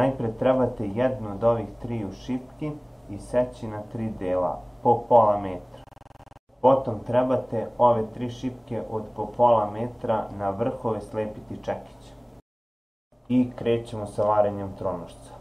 Najpre trebate jednu od ovih triju šipki iseći na 3 dela, po pola metra. Potom trebate ove 3 šipke od po pola metra na vrhove slepiti čekićem. I krećemo sa varenjem tronošca.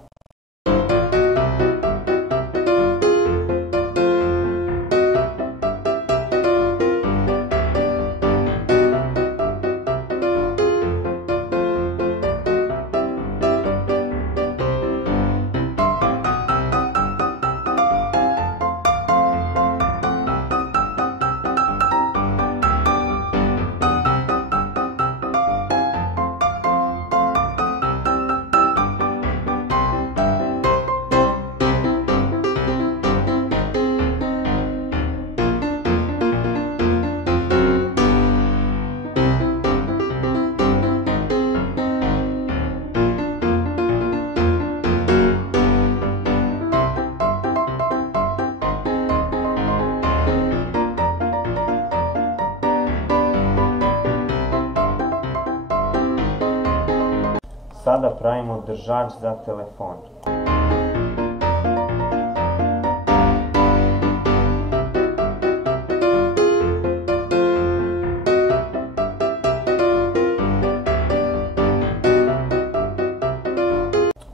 Sada pravimo držač za telefon.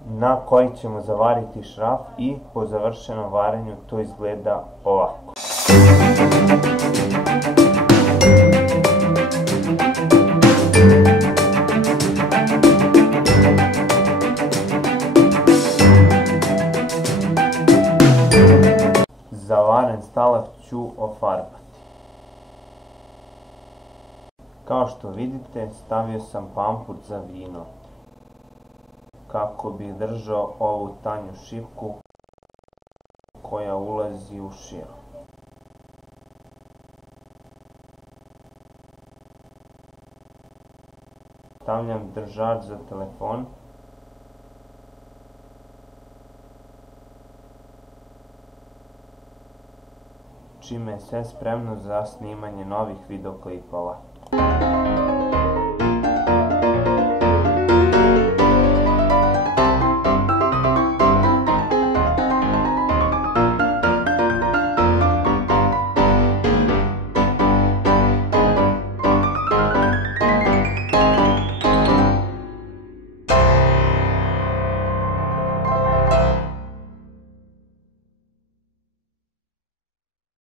Na koji ćemo zavariti šraf i po završenom varenju to izgleda ovako. Zavaren stalak ću ofarbati. Kao što vidite, stavio sam pampur za vino kako bi držao ovu tanju šipku koja ulazi u šiju. Stavljam držač za telefon. Čime je sve spremno za snimanje novih videoklipova.